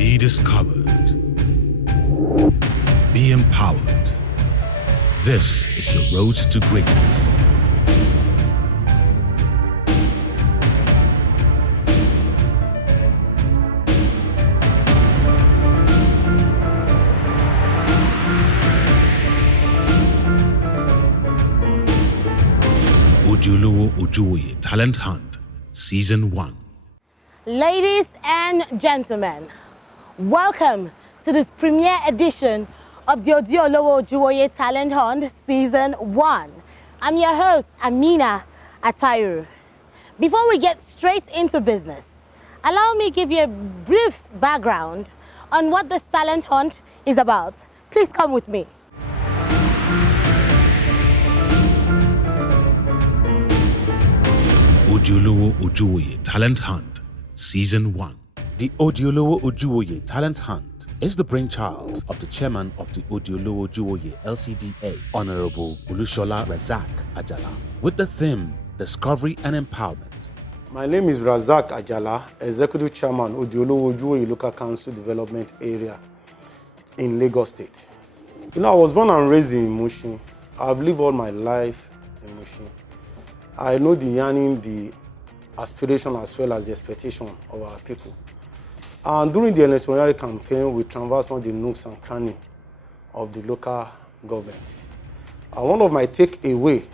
Be discovered. Be empowered. This is your road to greatness. Odi-Olowo Ojuwoye Talent Hunt, Season 1. Ladies and gentlemen, welcome to this premiere edition of the Odi-Olowo Ojuwoye Talent Hunt Season 1. I'm your host, Amina Atayiru. Before we get straight into business, allow me to give you a brief background on what this talent hunt is about. Please come with me. Odi-Olowo Ojuwoye Talent Hunt, Season 1. The Odi-Olowo Ojuwoye Talent Hunt is the brainchild of the chairman of the Odi-Olowo Ojuwoye LCDA, Honorable Olusola Razak Ajala, with the theme Discovery and Empowerment. My name is Razak Ajala, Executive Chairman, Odi-Olowo Ojuwoye Local Council Development Area in Lagos State. I was born and raised in Mushin. I've lived all my life in Mushin. I know the yearning, the aspiration as well as the expectation of our people. And during the electoral campaign, we traversed all the nooks and crannies of the local government. And one of my takeaway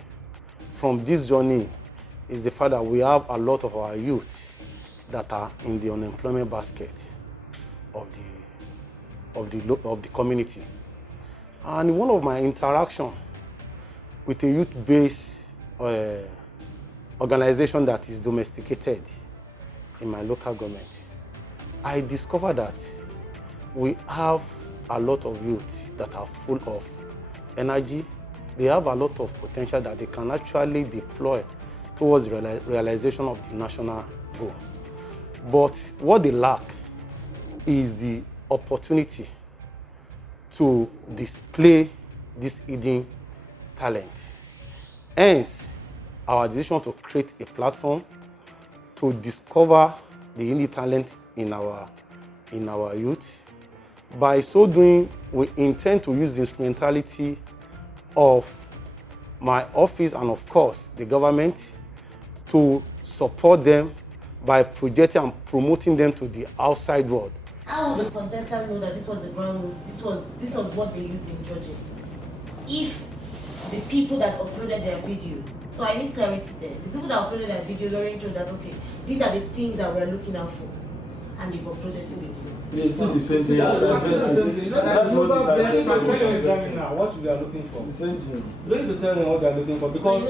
from this journey is the fact that we have a lot of our youth that are in the unemployment basket of the community. And in one of my interactions with a youth-based organization that is domesticated in my local government, I discovered that we have a lot of youth that are full of energy. They have a lot of potential that they can actually deploy towards realization of the national goal. But what they lack is the opportunity to display this hidden talent. Hence, our decision to create a platform to discover the hidden talent in our youth. By so doing, we intend to use the instrumentality of my office and of course the government to support them by projecting and promoting them to the outside world. How will the contestants know that this was the ground rule, this was what they used in judging? If the people that uploaded their videos, so I need clarity there. The people that uploaded their videos already told that, okay, these are the things that we're looking out for, and they've uploaded the videos. It's still the same thing. That's what we are looking for. The same thing. You don't need to tell them what they are looking for because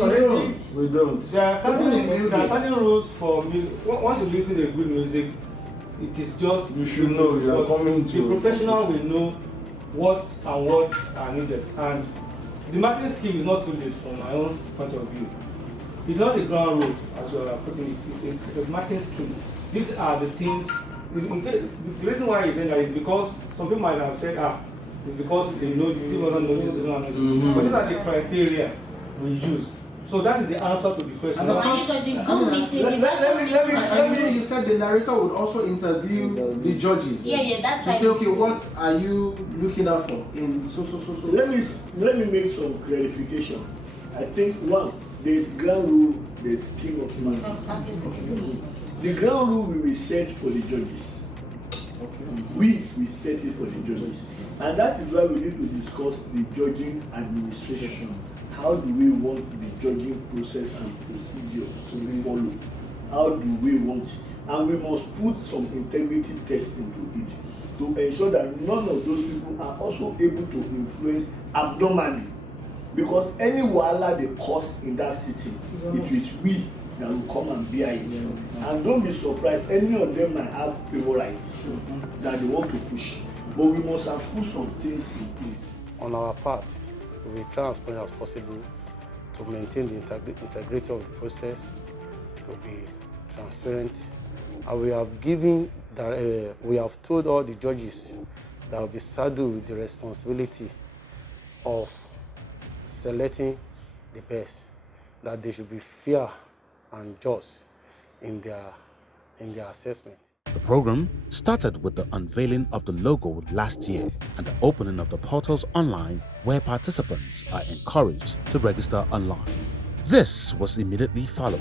already we don't. There are certain rules for music. Once you listen to good music, it is just you should know you are coming to. The professional will know what are needed, and the marketing scheme is not too late from my own point of view. It's not a ground rule as you are putting it. It's a marketing scheme. These are the things. The reason why it's in that is because some people might have said, it's because they know people don't know this, they don't know this. But these are the criteria we use. So that is the answer to the question. Let me. You said the narrator would also interview the judges. Yeah, that's to like. say, okay, what are you looking out for in so? Let me make some clarification. I think one, there's ground rule, there's scheme of management. The ground rule we will set for the judges. Okay. We set it for the judges, and that is why we need to discuss the judging administration. How do we want the judging process and procedure to be followed? How do we want? And we must put some integrity tests into it to ensure that none of those people are also able to influence abnormally. Because any wahala they cause in that city, it is we that will come and bear it. And don't be surprised, any of them might have favorites that they want to push. But we must have put some things in place. On our part, to be transparent as possible, to maintain the integrity of the process, to be transparent. And we have told all the judges that will be saddled with the responsibility of selecting the best, that they should be fair and just in their assessment. The program started with the unveiling of the logo last year and the opening of the portals online where participants are encouraged to register online. This was immediately followed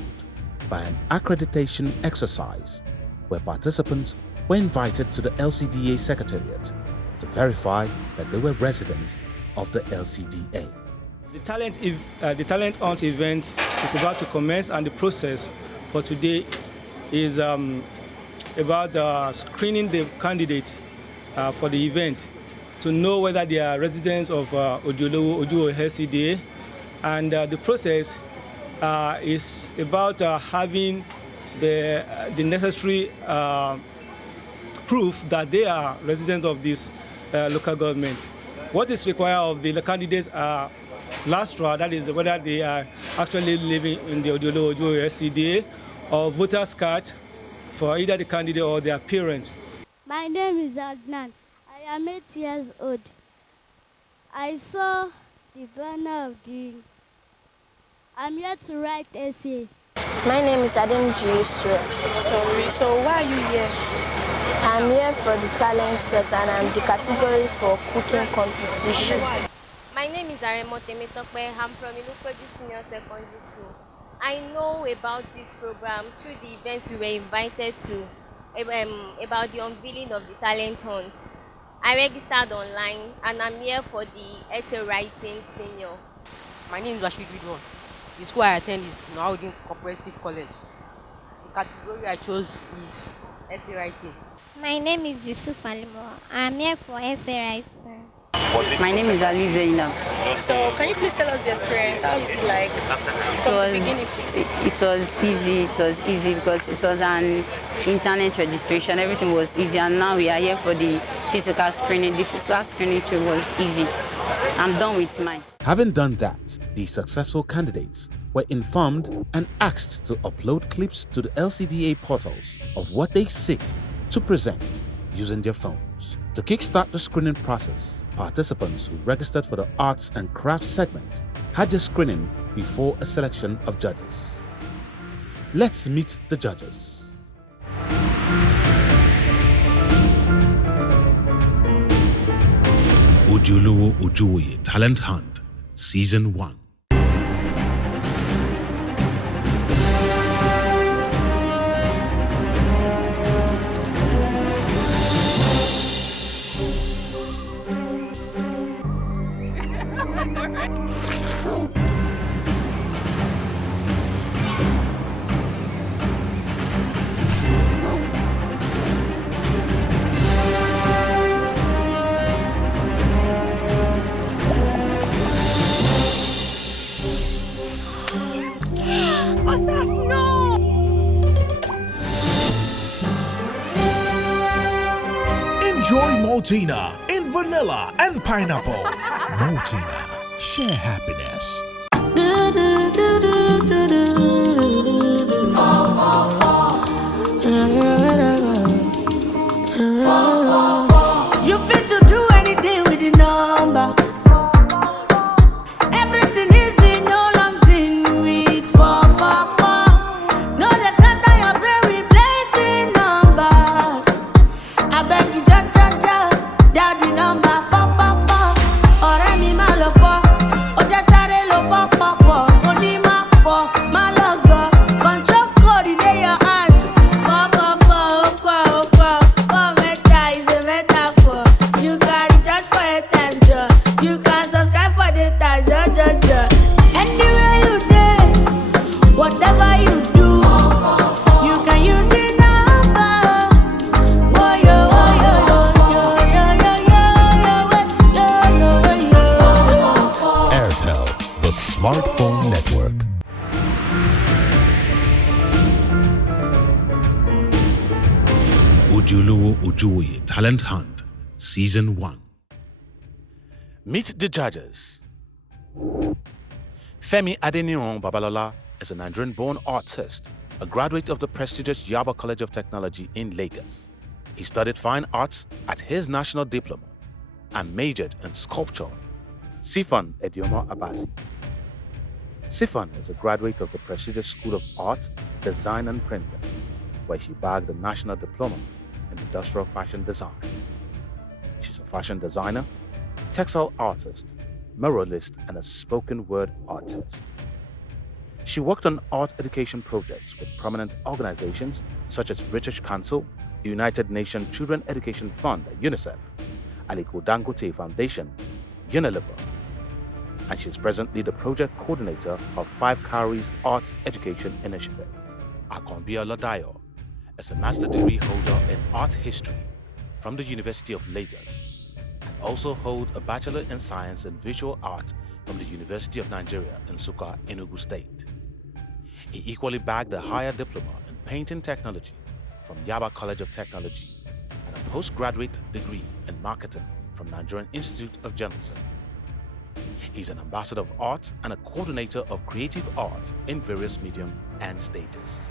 by an accreditation exercise where participants were invited to the LCDA Secretariat to verify that they were residents of the LCDA. The talent hunt event is about to commence, and the process for today is about screening the candidates for the event to know whether they are residents of Odi-Olowo, Ojuwoye LCDA, and the process is about having the necessary proof that they are residents of this local government. What is required of the candidates are LASTRA, that is whether they are actually living in the Odi-Olowo, Ojuwoye LCDA, or voter's card for either the candidate or their parents. My name is Adnan. I am 8 years old. I saw the banner of I'm here to write essay. My name is Adam Joshua. Sorry, so why are you here? I'm here for the talent set and I'm the category for cooking competition. My name is Aremo Temitope. I'm from Ilupeju Senior Secondary School. I know about this program through the events we were invited to about the unveiling of the talent hunt. I registered online and I'm here for the essay writing senior. My name is Rashid Ridwan. The school I attend is Naudin Cooperative College. The category I chose is essay writing. My name is Yusuf Alimo. I'm here for essay writing. My name is Ali Zainab. So, can you please tell us the experience? How is it like? It was easy because it was an internet registration. Everything was easy, and now we are here for the physical screening. The physical screening too was easy. I'm done with mine. Having done that, the successful candidates were informed and asked to upload clips to the LCDA portals of what they seek to present using their phones. To kickstart the screening process, participants who registered for the arts and crafts segment had their screening before a selection of judges. Let's meet the judges. Odi-Olowo Ojuwoye Talent Hunt, Season 1. Enjoy Maltina in vanilla and pineapple. Maltina, share happiness. You fit to do anything with the number. Everything easy, no long thing with 444. No, they scatter your brain with plenty numbers. I beg you, dial the number 444. Ọ̀rẹ́ mi máa lọ fọ́, ó jẹ́ sáré lọ 444. Mo ní máa fọ́, máa lọ gọ̀. Control code dey your hand. 444, four mẹ́ta is a metaphor. You can recharge for a time, Joe. You can subscribe for data, Joe. Anywhere you dey, whatever you do, you can use the number. Woyo, woyo, Airtel, the smartphone network. Odi-Olowo Ojuwoye Talent Hunt, Season 1. Meet the judges. Femi Adeniran Babalola is a Nigerian-born artist, a graduate of the prestigious Yaba College of Technology in Lagos. He studied fine arts at his national diploma and majored in sculpture. Sifan Edioma Abasi. Sifan is a graduate of the prestigious School of Art, Design and Printing, where she bagged a national diploma in industrial fashion design. She's a fashion designer, textile artist, muralist, and a spoken word artist. She worked on art education projects with prominent organizations such as British Council, the United Nations Children Education Fund (UNICEF), Aliko Dangote Foundation, Unilever, and she is presently the project coordinator of Five Cowries Arts Education Initiative. Akonbi Oladayo is a master degree holder in art history from the University of Lagos and also holds a bachelor in science in visual art from the University of Nigeria in Nsukka, Enugu State. He equally bagged a higher diploma in painting technology from Yaba College of Technology and a postgraduate degree in marketing from Nigerian Institute of Journalism. He's an ambassador of art and a coordinator of creative art in various mediums and stages.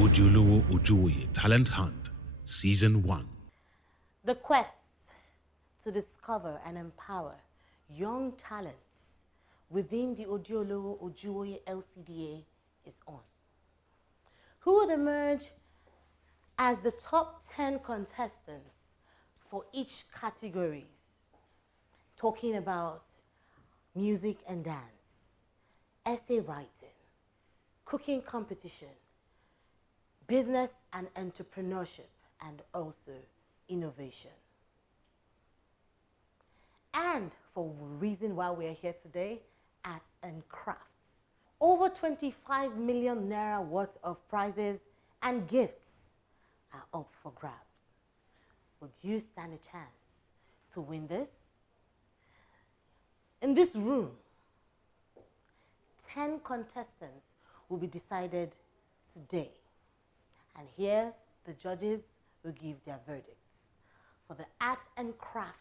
Odi-Olowo Ojuwoye Talent Hunt, Season 1. The quest to discover and empower young talents within the Odi-Olowo Ojuwoye LCDA is on. Who would emerge as the top 10 contestants for each categories? Talking about music and dance, essay writing, cooking competition, business and entrepreneurship, and also innovation. And for the reason why we're here today, arts and crafts. Over 25 million naira worth of prizes and gifts are up for grabs. Would you stand a chance to win this? In this room, 10 contestants will be decided today. And here, the judges will give their verdicts for the Arts and Crafts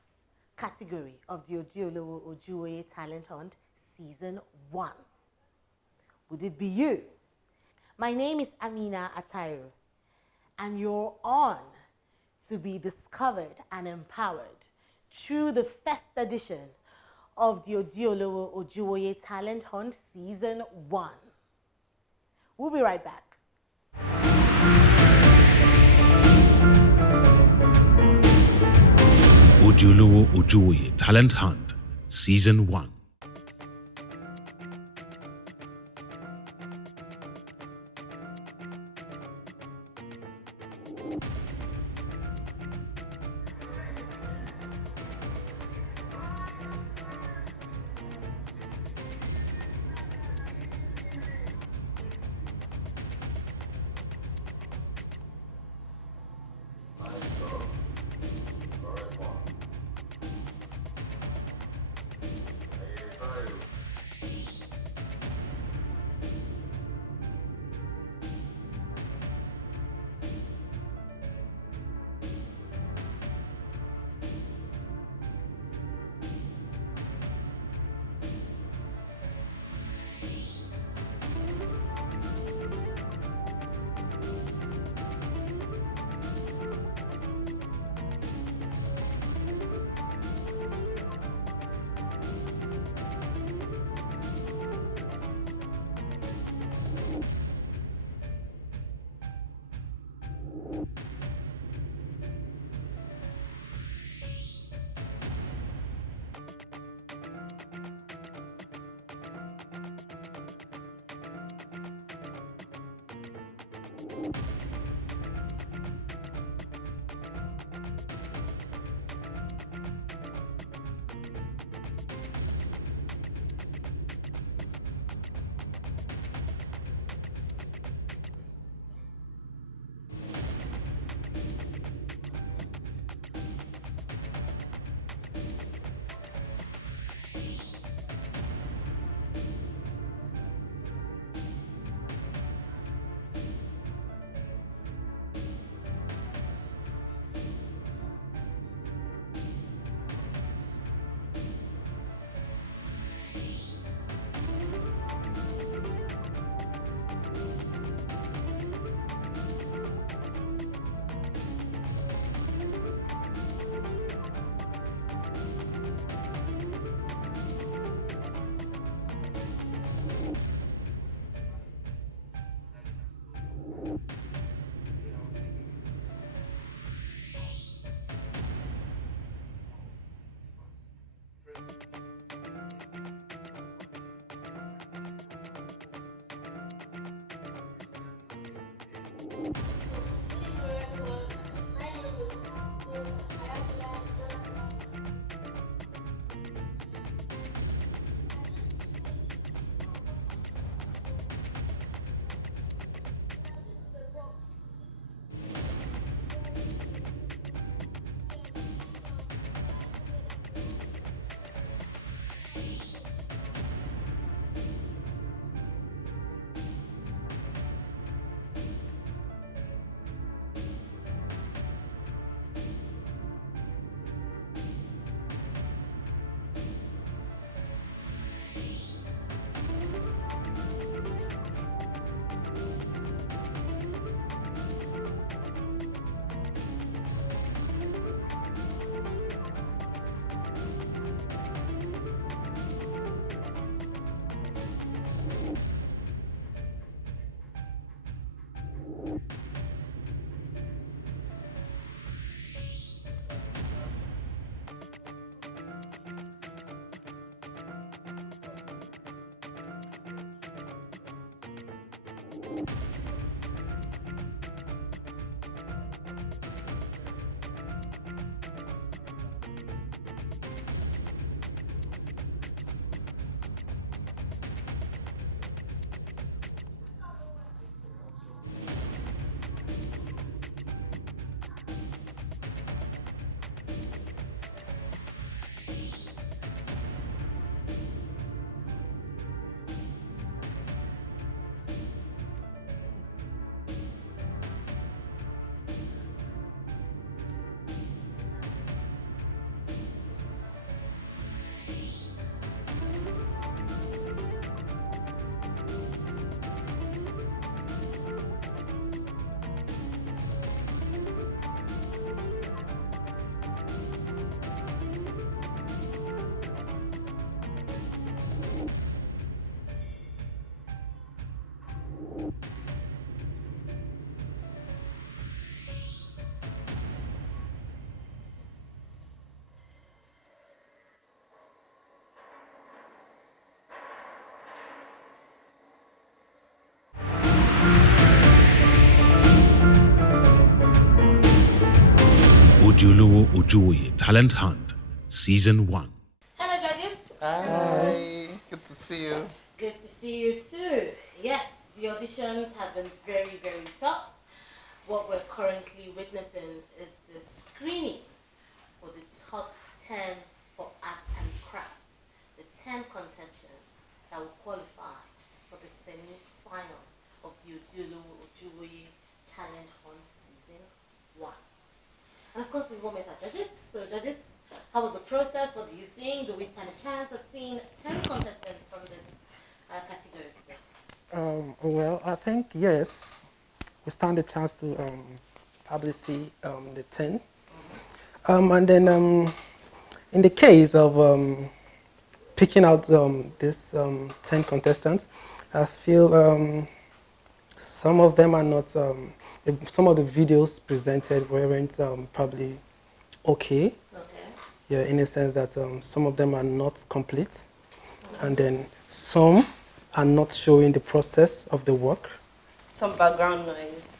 category of the Odi-Olowo Ojuwoye Talent Hunt Season 1. Would it be you? My name is Amina Atairo, and you're on to be discovered and empowered through the first edition of the Odi-Olowo Ojuwoye Talent Hunt Season 1. We'll be right back. Odi-Olowo Ojuwoye Talent Hunt, Season 1. Odi-Olowo Ojuwoye Talent Hunt, Season 1. Hello, judges. Hi. Good to see you. Good to see you too. Yes, the auditions have been very, very tough. What we're currently witnessing is the screening for the top 10 for arts and crafts. The 10 contestants that will qualify for the semi-finals of the Odi-Olowo Ojuwoye Talent Hunt Season 1. And of course, we will meet our judges. So judges, how was the process? What do you think? Do we stand a chance of seeing 10 contestants from this category today? Well, I think yes, we stand a chance to probably see the 10. And then in the case of picking out this 10 contestants, I feel some of them are not, some of the videos presented weren't probably okay. Yeah, in a sense that some of them are not complete. And then some are not showing the process of the work. Some background noise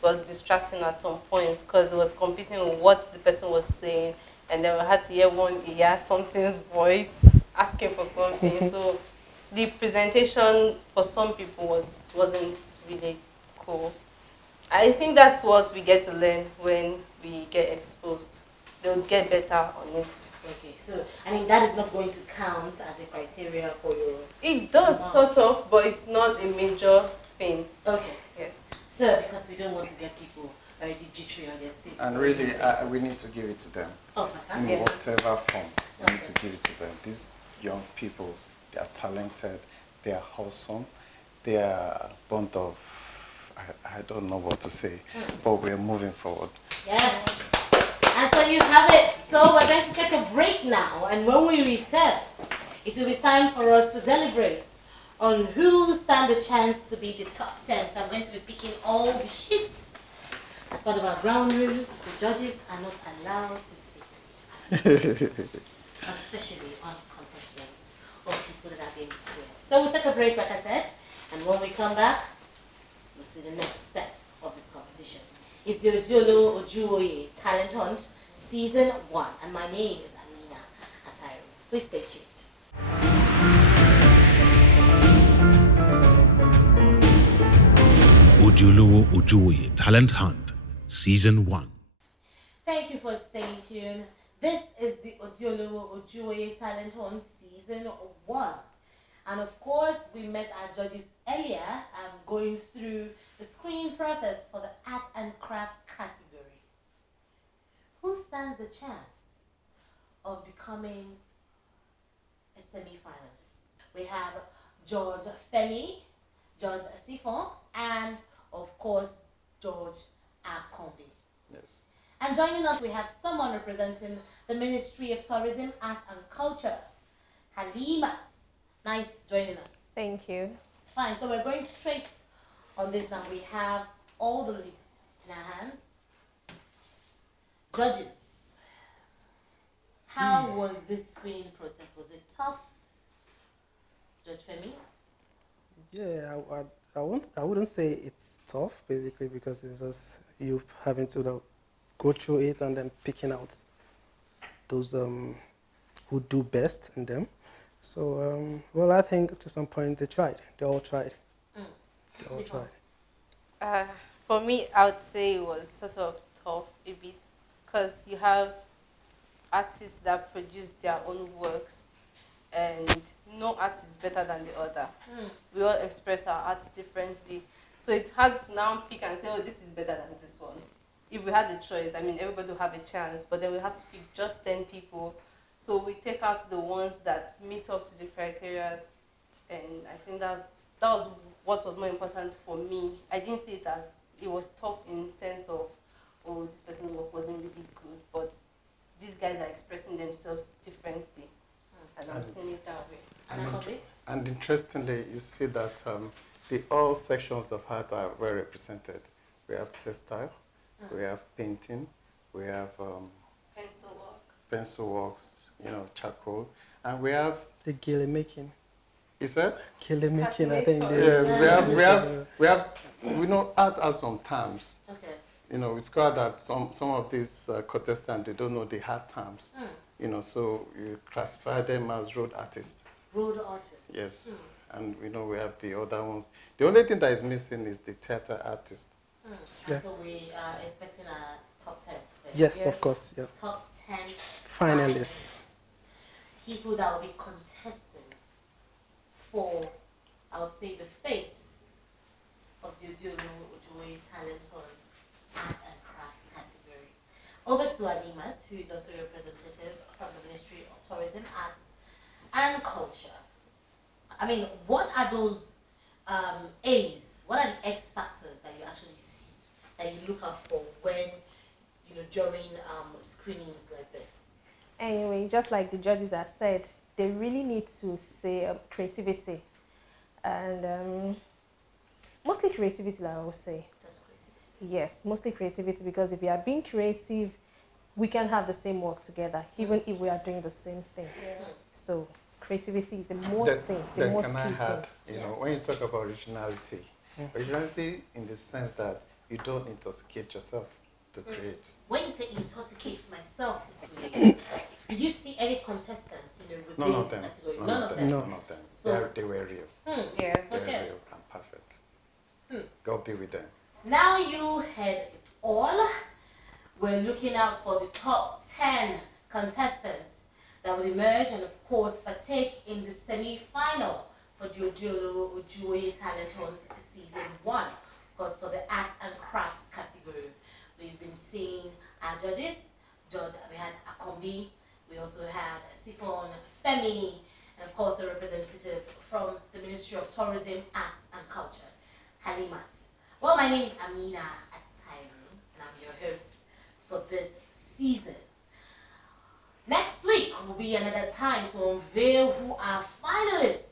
was distracting at some point because it was competing with what the person was saying, and then we had to hear something's voice asking for something. So the presentation for some people wasn't really cool. I think that's what we get to learn when we get exposed. They'll get better on it. Okay, so I mean that is not going to count as a criteria for your... It does sort of, but it's not a major thing. Okay. Yes. So because we don't want to get people already jittery on their seats. And really, we need to give it to them. Oh, fantastic. In whatever form, we need to give it to them. These young people, they are talented, they are wholesome, they are bunch of, I don't know what to say, but we're moving forward. Yeah. And so you have it. So we're going to take a break now, and when we return, it will be time for us to deliberate on who stand a chance to be the top 10. So I'm going to be picking all the sheets. As part of our ground rules, the judges are not allowed to speak to each other, especially on contestants or people that are being screened. So we'll take a break, like I said, and when we come back, we'll see the next step of this conversation. competition. It's the Odi-Olowo Ojuwoye Talent Hunt Season 1, and my name is Amina Atairu. Please stay tuned. Odi-Olowo Ojuwoye Talent Hunt Season 1. Thank you for staying tuned. This is the Odi-Olowo Ojuwoye Talent Hunt Season 1. And of course, we met our judges earlier, going through the screening process for the Art and Craft category. Who stands the chance of becoming a semi-finalist? We have George Femi, George Sifon, and of course, George Akombi. Yes. And joining us, we have someone representing the Ministry of Tourism, Arts and Culture, Halimat. Nice joining us. Thank you. Fine, so we're going straight on this now. We have all the lists in our hands. Judges, how was this screening process? Was it tough? Judge Femi? Yeah, I wouldn't say it's tough, basically, because it's just you having to go through it and then picking out those who do best in them. So, well, I think to some point they tried. They all tried. They all tried. For me, I would say it was sort of tough a bit, because you have artists that produce their own works, and no artist is better than the other. We all express our art differently. So it's hard to now pick and say, oh, this is better than this one. If we had the choice, I mean, everybody will have a chance, but then we have to pick just 10 people. So we take out the ones that meet up to the criteria, and I think that was what was more important for me. I didn't see it as it was tough in the sense of, oh, this person's work wasn't really good, but these guys are expressing themselves differently, and I'm seeing it that way. And interestingly, you see that all sections of art are well represented. We have textile, we have painting, we have pencil works, charcoal, and we have the gilly making. Is that? Gilly making, I think. Yes, we know art has some terms. Okay. It's called that some of these contestants, they don't know the hard terms. So you classify them as road artists. Road artists. Yes. And we have the other ones. The only thing that is missing is the theater artist. And so we are expecting a top 10. Yes, of course. Yeah. Top 10 finalists. People that will be contesting for, I would say, the face of the Odi-Olowo Ojuwoye Talent Hunt Art and Craft category. Over to Alimat, who is also a representative from the Ministry of Tourism, Arts and Culture. I mean, what are those A's? What are the X factors that you actually see, that you look out for when, during screenings like this? Anyway, just like the judges have said, they really need to say creativity, and mostly creativity, I would say. Just creativity. Yes, mostly creativity, because if we are being creative, we can have the same work together, even if we are doing the same thing. Yeah. So creativity is the most thing, the most key thing. When you talk about originality, originality in the sense that you don't intoxicate yourself to create. When you say intoxicate myself to create, did you see any contestants, with None of this them. category? None of them. None None of them. So, they were real. Yeah. They were real and perfect. God be with them. Now you heard it all. We're looking out for the top 10 contestants that will emerge and, of course, partake in the semi-final for the Odi-Olowo Ojuwoye Talent Hunt Season 1. Of course, for the Art and Crafts category. We've been seeing our judges. Judge, we had Akombi. We also had Sifon, Femi, and of course a representative from the Ministry of Tourism, Arts and Culture, Halimat. Well, my name is Amina Atairu, and I'm your host for this season. Next week will be another time to unveil who our finalists